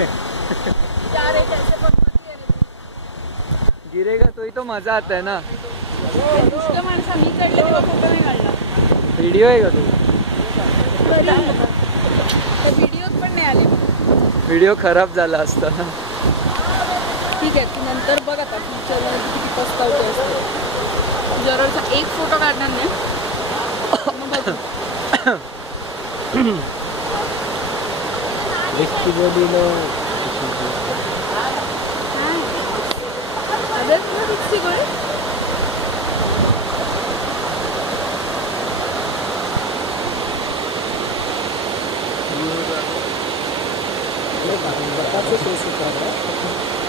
यार एक ऐसे पण गिरेगा तो ही तो मजा आता है ना। दुसऱ्या माणसांनी चढले तेव्हा फोटो नाही काढला। व्हिडिओ आहे का तू? व्हिडिओत पण नाही आले। व्हिडिओ खराब झाला असता। ठीक आहे, तू नंतर बघ आता फ्युचरला किती पस्तावते असते। जरूरचा एक फोटो काढणार नाही मग बघ। रिस्की बॉडीला अबे तू रिस्की बॉडी ये